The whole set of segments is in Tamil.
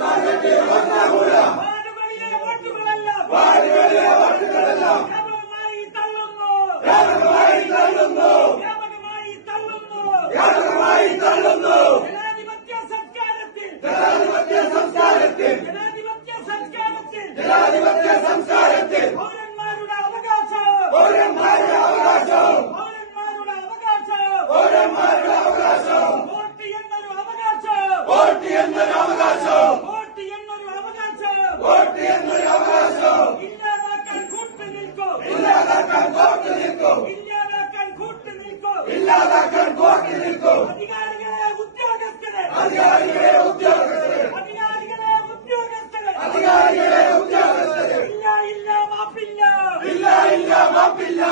பாடுபடியே ஓட்டுகள் எல்லாம் பாடுபடியே ஓட்டு எங்கள் அவகாசம் இல்லாதாக்கள் கூட்டு நிற்கும். இல்லாதாக்கள் கோட்டு நிற்கும் இல்லாதாக்கள் கூட்டு நிற்கும் இல்லாதாக்கள் அதிகாரிகளே உத்தியோகஸ்தரே அதிகாரிகளே உத்தியோகஸ்தரே அதிகாரிகளே உத்தியோகஸ்தரே இல்ல இல்ல மாப்பிள்ள இல்ல இல்ல மாப்பிள்ள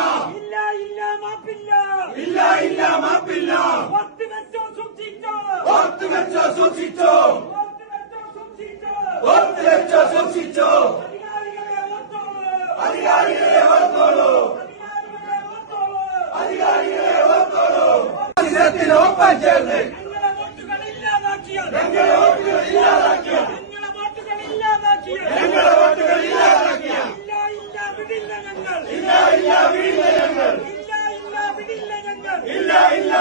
സൂക്ഷിച്ചോ? അധികാരികളെ ഓർത്തോളൂ അധികാരികളെ ഓർത്തോളൂ ഇതിനത്തിന് ഒപ്പം ചേർന്ന്. ഞങ്ങളെ വോട്ടുകൾ ഇല്ലാതാക്കിയ ഞങ്ങളെ വോട്ടുകൾ ഇല്ലാതാക്കിയ ഇല്ല ഇല്ല വിടില്ല ഞങ്ങൾ ഇല്ല ഇല്ല